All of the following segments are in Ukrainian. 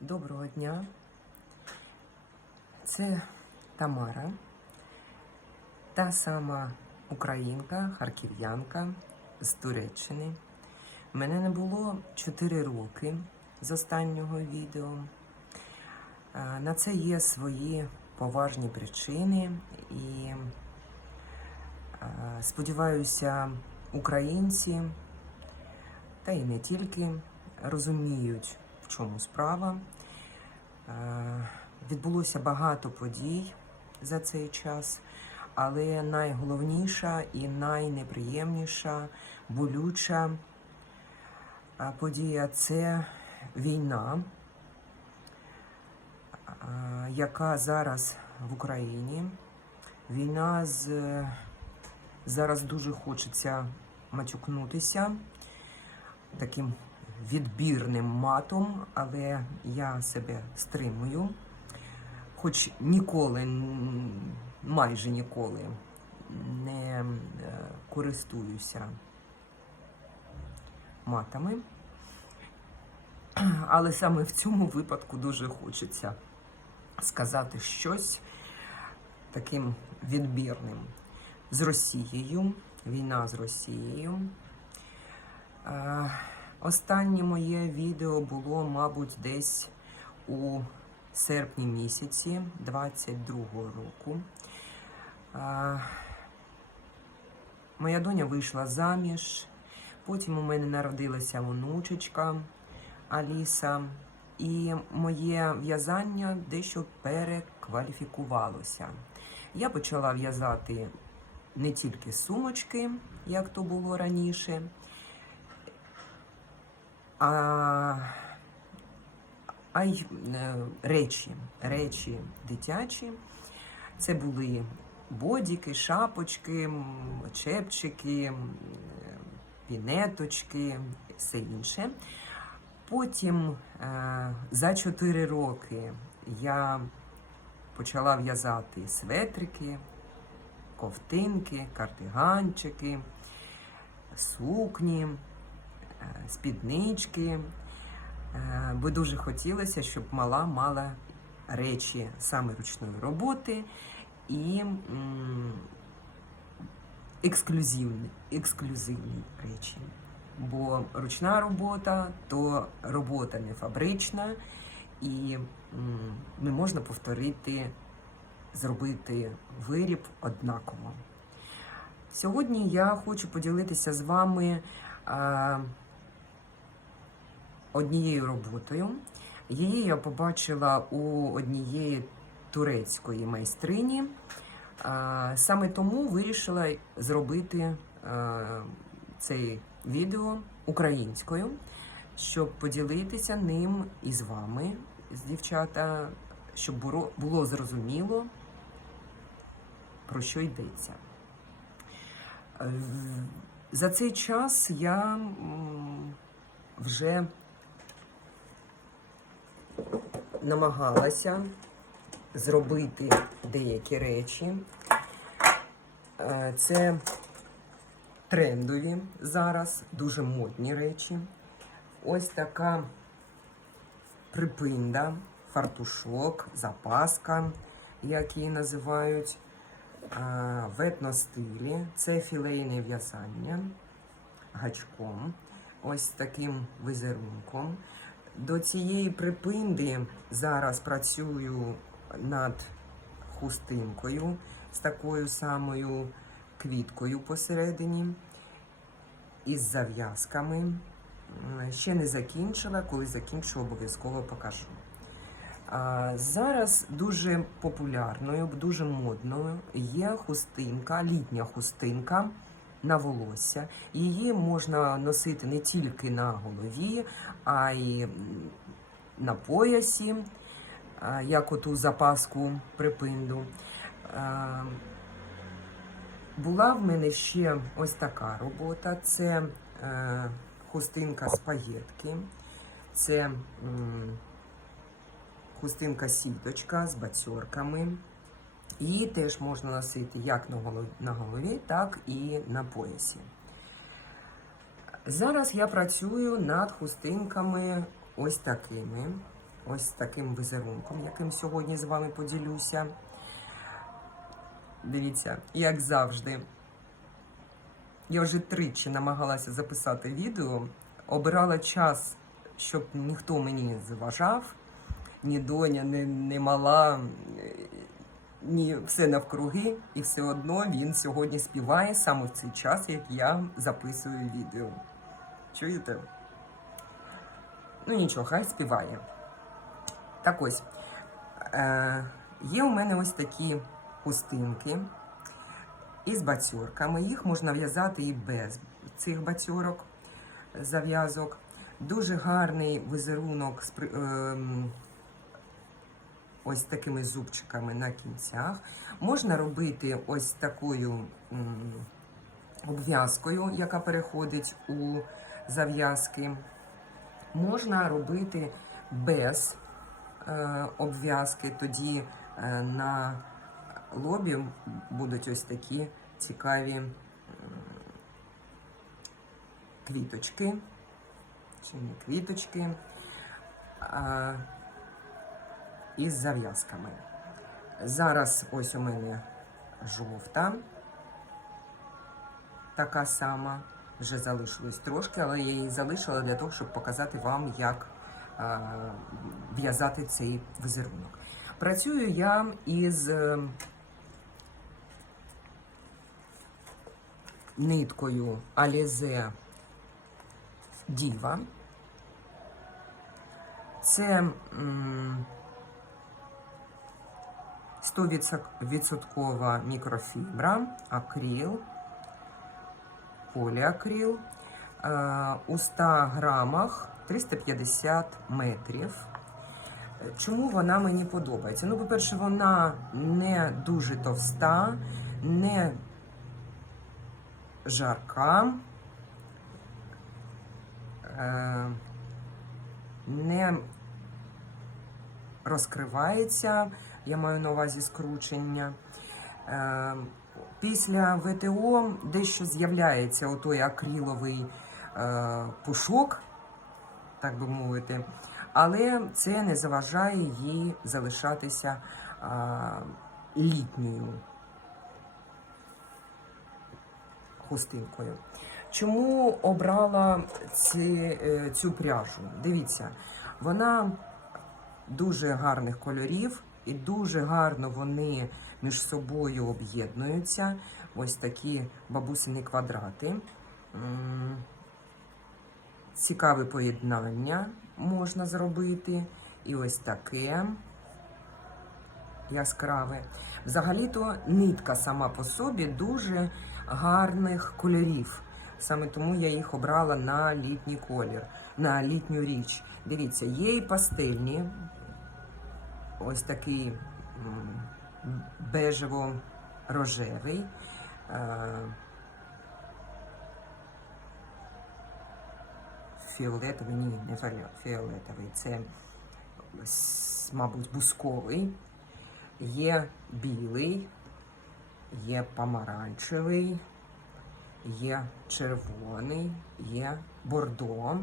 Доброго дня. Це Тамара, та сама українка, харків'янка з Туреччини. Мене не було 4 роки з останнього відео. На це є свої поважні причини, і сподіваюся, українці та й не тільки розуміють, чому справа. Е, Відбулося багато подій за цей час, але найголовніша і найнеприємніша, болюча е, подія це війна, е, яка зараз в Україні. Війна з зараз дуже хочеться матюкнутися таким відбірним матом, але я себе стримую, хоч ніколи, майже ніколи не е, користуюся матами. Але саме в цьому випадку дуже хочеться сказати щось таким відбірним з Росією, війна з Росією. Останнє моє відео було, мабуть, десь у серпні місяці 22-го року. Моя доня вийшла заміж, потім у мене народилася онучечка Аліса, і моє в'язання дещо перекваліфікувалося. Я почала в'язати не тільки сумочки, як то було раніше, а, а й е, речі, речі дитячі. Це були бодіки, шапочки, чепчики, пінеточки, все інше. Потім е, за 4 роки я почала в'язати светрики, ковтинки, кардиганчики, сукні, спіднички. Е, Бо дуже хотілося, щоб мала мала речі саме ручної роботи і ексклюзивні, ексклюзивні речі. Бо ручна робота то робота не фабрична, і не можна повторити, зробити виріб однаково. Сьогодні я хочу поділитися з вами а, однією роботою. Її я побачила у однієї турецької майстрині. Саме тому вирішила зробити це відео українською, щоб поділитися ним із вами, з дівчата, щоб було, було зрозуміло, про що йдеться. Е, За цей час я вже намагалася зробити деякі речі. Е, Це трендові зараз, дуже модні речі. Ось така припинда, фартушок, запаска, як її називають, е, в етностилі. Це філейне в'язання гачком, ось таким візерунком. До цієї припинди зараз працюю над хустинкою з такою самою квіткою посередині із зав'язками. Ще не закінчила, коли закінчу, обов'язково покажу. А, зараз дуже популярною, дуже модною є хустинка, літня хустинка на волосся. Її можна носити не тільки на голові, а й на поясі, а, як оту запаску припинду. Була в мене ще ось така робота. Це е, хустинка з паєтки, це хустинка сіточка з бацьорками. Її теж можна носити як на голові, так і на поясі. Зараз я працюю над хустинками ось такими. ось таким візерунком, яким сьогодні з вами поділюся. Дивіться, як завжди. Я вже тричі намагалася записати відео, обирала час, щоб ніхто мені не заважав, ні доня, ні, ні мала, ні все навкруги, і все одно він сьогодні співає саме в цей час, як я записую відео. Чуєте? Ну нічого, хай співає. Так ось. Е, є у мене ось такі хустинки із бацьорками. Їх можна в'язати і без цих бацьорок, зав'язок. Дуже гарний візерунок з ем, ось такими зубчиками на кінцях. Можна робити ось такою обв'язкою, яка переходить у зав'язки. Можна робити без е, обв'язки, тоді е, на лобі будуть ось такі цікаві м, квіточки, чи не квіточки, а, із зав'язками. Зараз ось у мене жовта, така сама, вже залишилось трошки, але я її залишила для того, щоб показати вам, як а, в'язати цей візерунок. Працюю я із е, ниткою Alize Diva. Це м, 100% мікрофібра, акрил, поліакрил. Е, У 100 грамах 350 метрів. Чому вона мені подобається? Ну, по-перше, вона не дуже товста, не жарка, е, не розкривається, я маю на увазі скручення. Е, Після ВТО дещо з'являється отой акриловий е, пушок, так би мовити, але це не заважає їй залишатися літньою хустинкою. Чому обрала ці, е, цю пряжу? Дивіться, вона дуже гарних кольорів і дуже гарно вони між собою об'єднуються. Ось такі бабусині квадрати. Цікаве поєднання можна зробити. І ось таке яскраве. Взагалі-то нитка сама по собі дуже гарних кольорів. Саме тому я їх обрала на літній колір, на літню річ. Дивіться, є і пастельні, ось такий бежево-рожевий. е, Фіолетовий, ні, не фіолетовий, це, мабуть, бусковий. Є білий, є помаранчевий, є червоний, є бордо.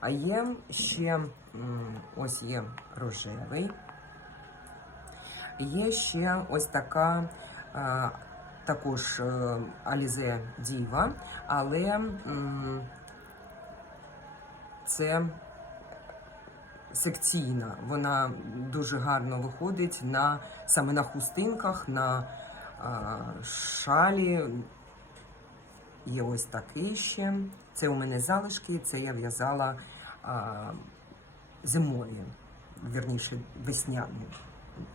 А є ще ось є рожевий. Є ще ось така також е, Alize Diva, але це секційна. Вона дуже гарно виходить на саме на хустинках, на шалі. Є ось такий ще. Це у мене залишки, це я в'язала а, зимові, вірніше весняні.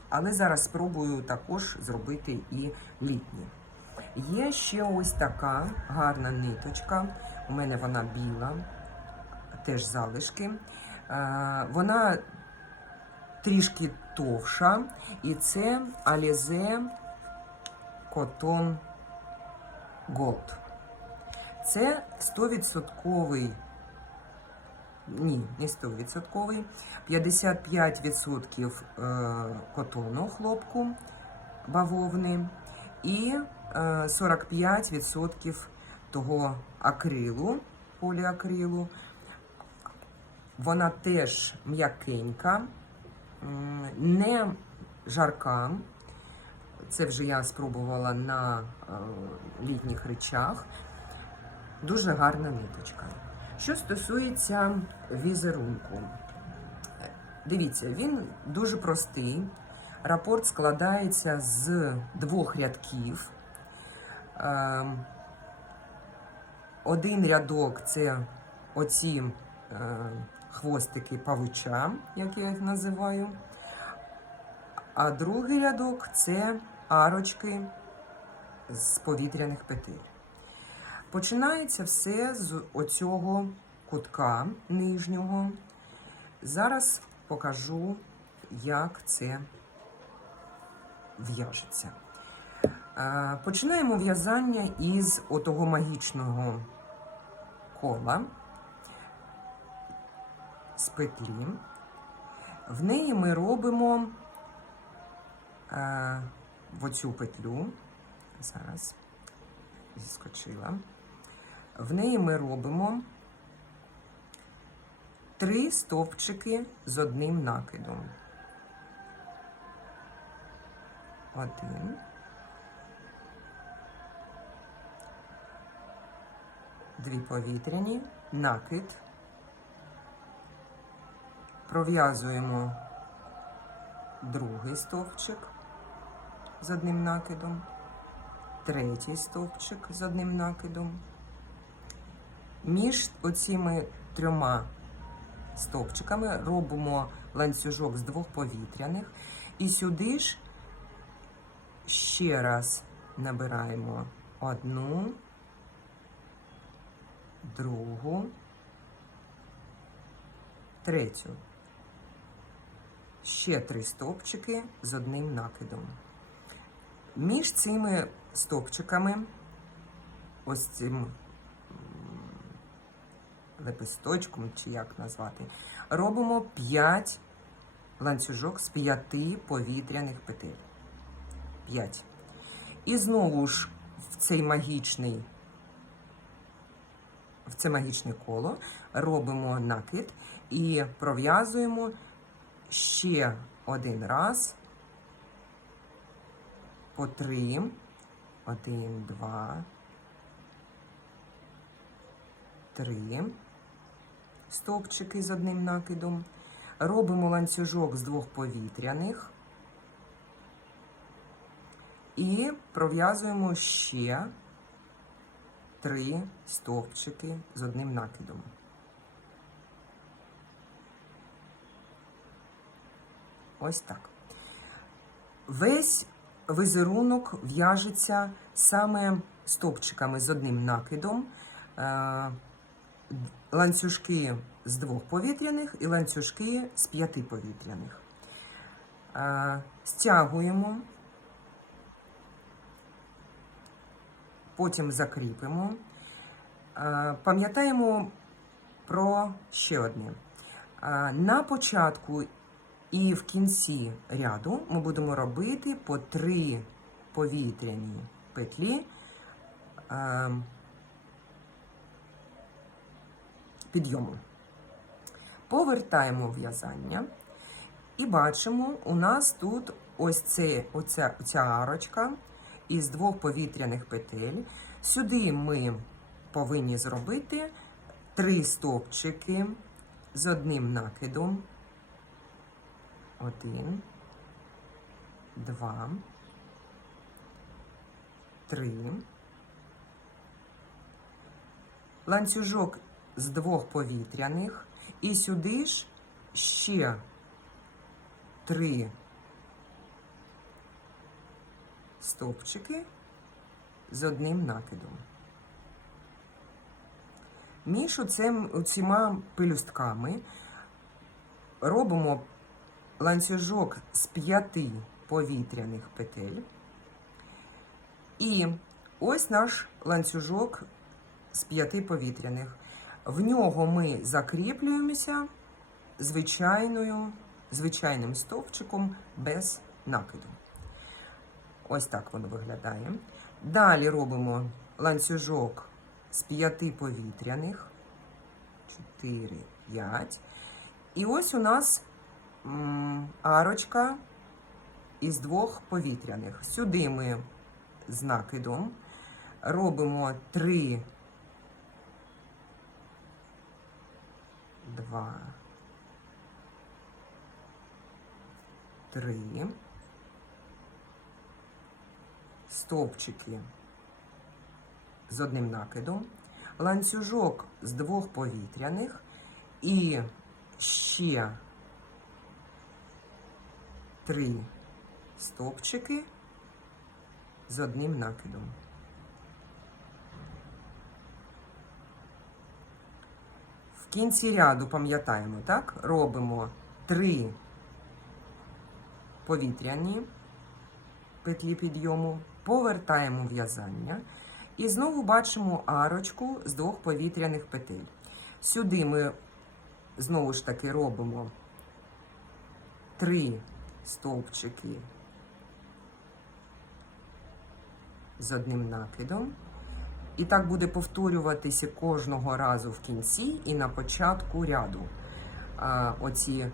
Але зараз спробую також зробити і літні. Є ще ось така гарна ниточка. У мене вона біла, теж залишки. Е, Вона трішки товша, і це Alize Cotton Gold. Це 100% ні, не 100%, 55% е, котону хлопку бавовни і е, 45% того акрилу, поліакрилу. Вона теж м'якенька, не жарка. Це вже я спробувала на е, літніх речах. Дуже гарна ниточка. Що стосується візерунку, дивіться, він дуже простий. Рапорт складається з двох рядків. Ем, Один рядок це оці е, хвостики павуча, як я їх називаю. А другий рядок це арочки з повітряних петель. Починається все з оцього кутка нижнього. Зараз покажу, як це в'яжеться. Е, Починаємо в'язання із отого магічного кола з петлі. В неї ми робимо е, в оцю петлю. Зараз зіскочила. В неї ми робимо три стовпчики з одним накидом. Один. Дві повітряні, накид. Пров'язуємо другий стовпчик з одним накидом, третій стовпчик з одним накидом. Між оціми трьома стовпчиками робимо ланцюжок з двох повітряних. І сюди ж ще раз набираємо одну, другу, третю. Ще три стовпчики з одним накидом. Між цими стовпчиками, ось цим лепесточком, чи як назвати, робимо 5 ланцюжок з 5 повітряних петель. 5. І знову ж в цей магічний, в це магічне коло робимо накид і пров'язуємо ще один раз по три. Один, два, три стовпчики з одним накидом. Робимо ланцюжок з двох повітряних і пров'язуємо ще три стовпчики з одним накидом. Ось так. Весь візерунок в'яжеться саме стовпчиками з одним накидом, е, ланцюжки з двох повітряних і ланцюжки з п'яти повітряних. Е, Стягуємо, потім закріпимо. Е, Пам'ятаємо про ще одне. Е, На початку і в кінці ряду ми будемо робити по три повітряні петлі е, підйому. Повертаємо в'язання і бачимо, у нас тут ось це, оця, оця арочка із двох повітряних петель. Сюди ми повинні зробити три стовпчики з одним накидом. Один, два, три. Ланцюжок з двох повітряних. І сюди ж ще три стовпчики з одним накидом. Між оціма пелюстками робимо ланцюжок з п'яти повітряних петель. І ось наш ланцюжок з п'яти повітряних. В нього ми закріплюємося звичайною, звичайним стовпчиком без накиду. Ось так воно виглядає. Далі робимо ланцюжок з п'яти повітряних. 4, 5. І ось у нас арочка із двох повітряних. Сюди ми з накидом робимо три, два, три стовпчики з одним накидом, ланцюжок з двох повітряних і ще три стовпчики з одним накидом. В кінці ряду, пам'ятаємо, так? Робимо три повітряні петлі підйому, повертаємо в'язання і знову бачимо арочку з двох повітряних петель. Сюди ми знову ж таки робимо три стовпчики з одним накидом. І так буде повторюватися кожного разу в кінці і на початку ряду. Оці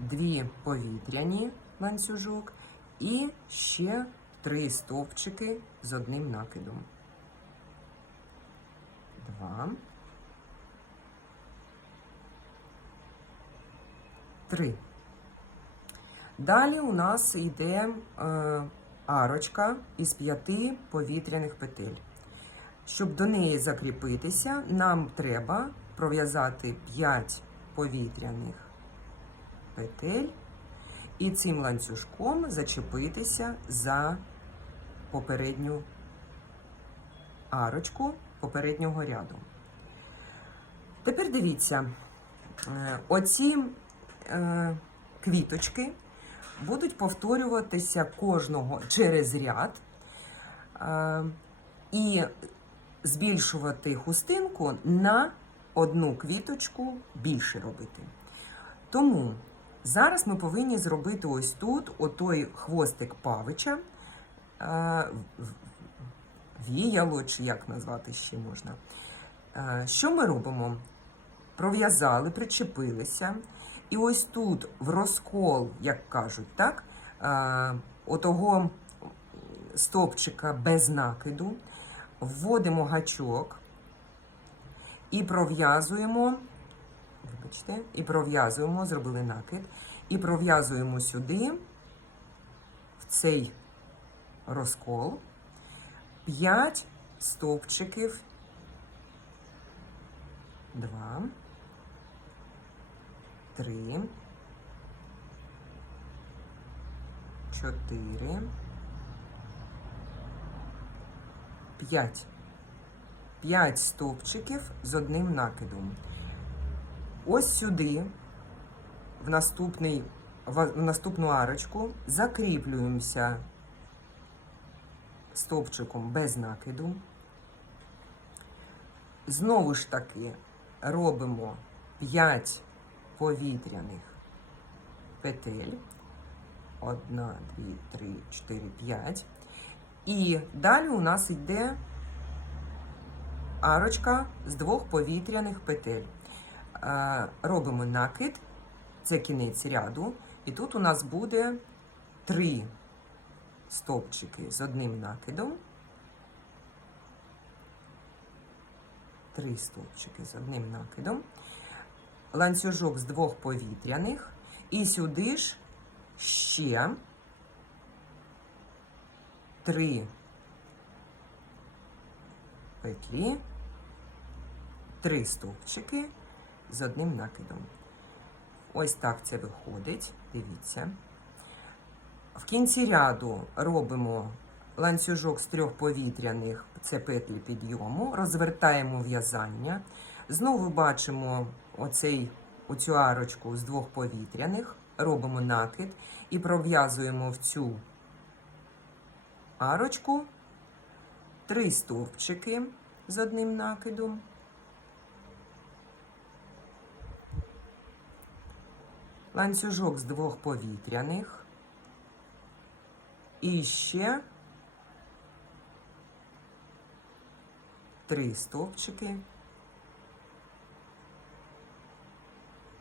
дві повітряні ланцюжок і ще три стовпчики з одним накидом. Два. Три. Далі у нас йде е, арочка із п'яти повітряних петель. Щоб до неї закріпитися, нам треба пров'язати 5 повітряних петель і цим ланцюжком зачепитися за попередню арочку попереднього ряду. Тепер дивіться, е, оці е, квіточки будуть повторюватися кожного через ряд е, і збільшувати хустинку на одну квіточку більше робити. Тому зараз ми повинні зробити ось тут отой хвостик павича, е, віяло, чи як назвати ще можна. Е, Що ми робимо? Пров'язали, причепилися. І ось тут в розкол, як кажуть, так, е, отого стовпчика без накиду, вводимо гачок і пров'язуємо, вибачте, і пров'язуємо, зробили накид, і пров'язуємо сюди, в цей розкол, 5 стовпчиків, 2, три, чотири, п'ять. П'ять стовпчиків з одним накидом. Ось сюди, в, наступний, в наступну арочку, закріплюємося стовпчиком без накиду. Знову ж таки робимо 5 повітряних петель. Одна, дві, три, чотири, п'ять. І далі у нас йде арочка з двох повітряних петель. Е, Робимо накид, це кінець ряду, і тут у нас буде три стовпчики з одним накидом. Три стовпчики з одним накидом ланцюжок з двох повітряних, і сюди ж ще три петлі, три стовпчики з одним накидом. Ось так це виходить. Дивіться. В кінці ряду робимо ланцюжок з трьох повітряних, це петлі підйому, розвертаємо в'язання. Знову бачимо оцей, оцю арочку з двох повітряних, робимо накид і пров'язуємо в цю арочку три стовпчики з одним накидом. Ланцюжок з двох повітряних. І ще три стовпчики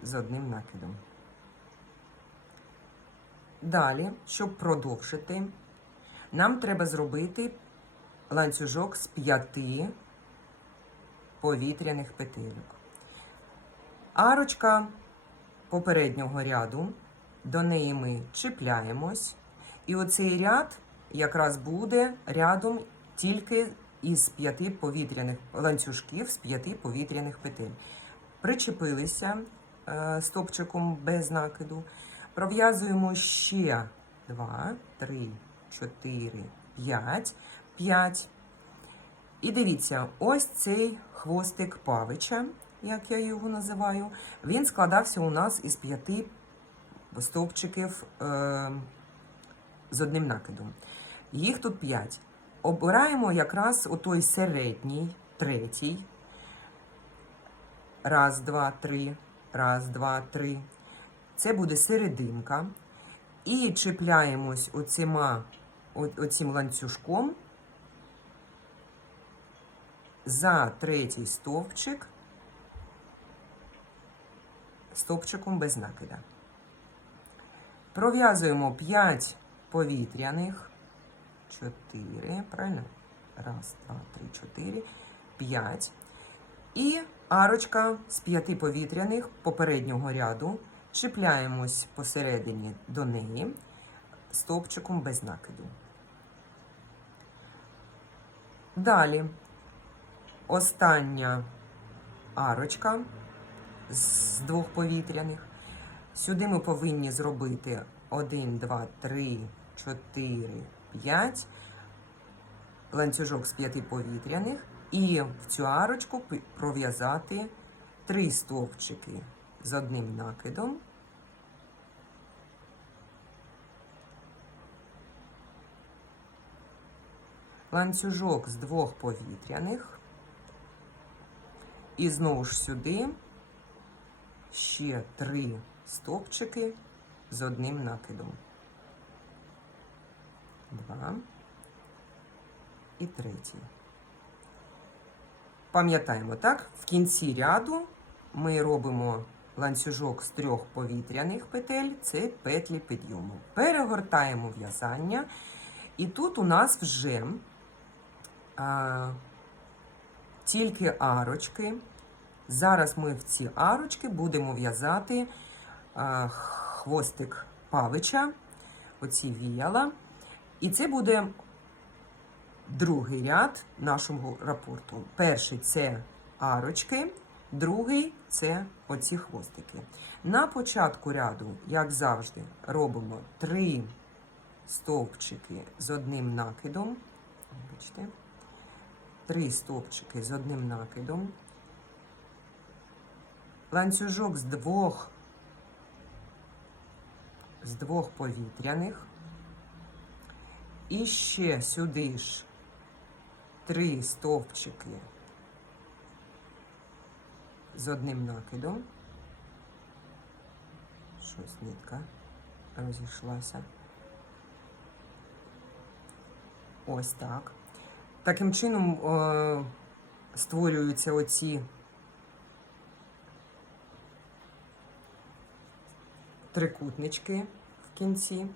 з одним накидом. Далі, щоб продовжити, нам треба зробити ланцюжок з п'яти повітряних петельок. Арочка попереднього ряду, до неї ми чіпляємось, і оцей ряд якраз буде рядом тільки із п'яти повітряних ланцюжків з п'яти повітряних петель. Причепилися стопчиком без накиду. Пров'язуємо ще 2, 3, 4, 5, 5. І дивіться, ось цей хвостик павича, як я його називаю, він складався у нас із п'яти стовпчиків е, з одним накидом. Їх тут 5. Обираємо якраз отой середній, третій. Раз, два, три. Раз, два, три. Це буде серединка. І чіпляємось оцима, оцим ланцюжком за третій стовпчик стовпчиком без накида. Пров'язуємо 5 повітряних. 4, правильно? Раз, два, три, чотири, п'ять. І арочка з п'яти повітряних попереднього ряду. Чіпляємось посередині до неї стовпчиком без накиду. Далі остання арочка з двох повітряних. Сюди ми повинні зробити 1, 2, 3, 4, 5 ланцюжок з п'яти повітряних і в цю арочку пров'язати три стовпчики з одним накидом. Ланцюжок з двох повітряних. І знову ж сюди ще три стовпчики з одним накидом. Два. І третій. Пам'ятаємо, так? В кінці ряду ми робимо ланцюжок з трьох повітряних петель, це петлі підйому. Перегортаємо в'язання, і тут у нас вже а, тільки арочки. Зараз ми в ці арочки будемо в'язати хвостик павича, оці віяла. І це буде другий ряд нашого рапорту. Перший це арочки, другий це оці хвостики. На початку ряду, як завжди, робимо три стовпчики з одним накидом. Бачите? Три стовпчики з одним накидом. Ланцюжок з двох з двох повітряних. І ще сюди ж три стовпчики з одним накидом. Щось нитка розійшлася. Ось так. Таким чином е, створюються оці трикутнички в кінці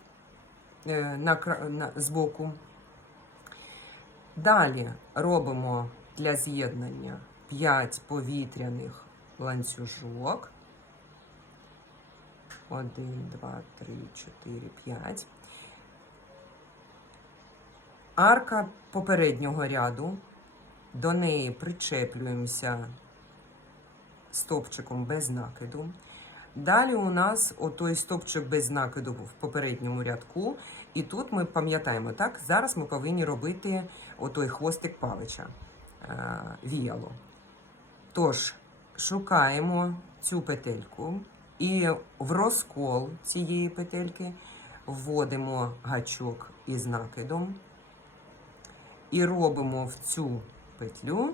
е, на, на, збоку. Далі робимо для з'єднання 5 повітряних ланцюжок. 1, 2, 3, 4, 5. Арка попереднього ряду. До неї причеплюємося стовпчиком без накиду. Далі у нас отой стовпчик без накиду в попередньому рядку. І тут ми пам'ятаємо, так, зараз ми повинні робити отой хвостик палича е, віяло. Тож, шукаємо цю петельку і в розкол цієї петельки вводимо гачок із накидом і робимо в цю петлю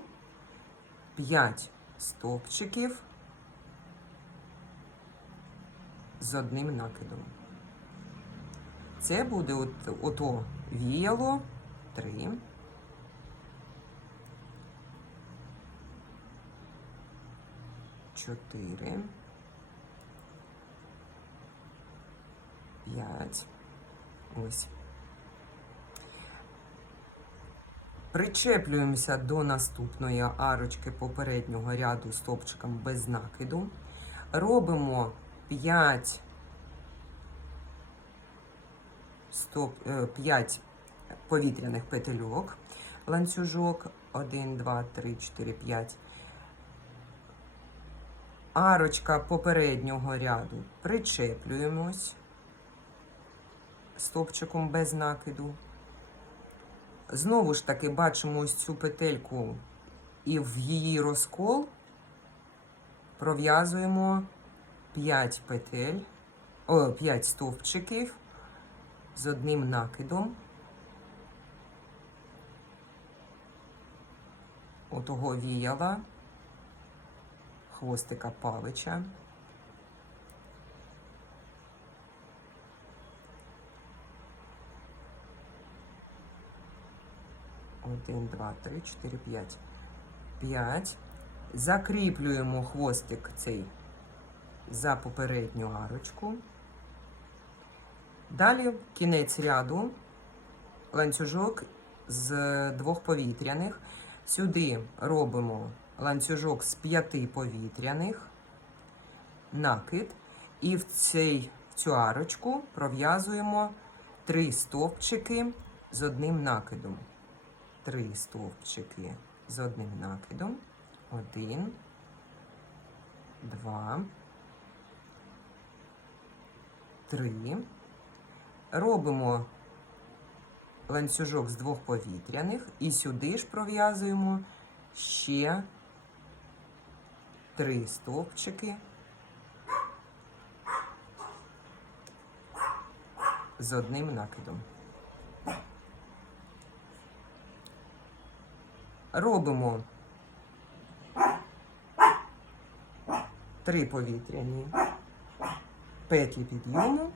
5 стовпчиків з одним накидом. Це буде от, ото віяло 3. Чотири. П'ять. Ось. Причеплюємося до наступної арочки попереднього ряду стовпчиком без накиду. Робимо 5 5 повітряних петельок, ланцюжок 1, 2, 3, 4, 5. Арочка попереднього ряду причеплюємось стовпчиком без накиду. Знову ж таки бачимо ось цю петельку і в її розкол пров'язуємо 5 петель, о, 5 стовпчиків з одним накидом. Отого віяла, хвостика павича. Один, два, три, чотири, п'ять. П'ять. Закріплюємо хвостик цей за попередню арочку. Далі кінець ряду, ланцюжок з двох повітряних. Сюди робимо ланцюжок з п'яти повітряних, накид, і в, цей, в цю арочку пров'язуємо три стовпчики з одним накидом. Три стовпчики з одним накидом. Один, два, три. Робимо ланцюжок з двох повітряних і сюди ж пров'язуємо ще три стовпчики з одним накидом. Робимо три повітряні петлі підйому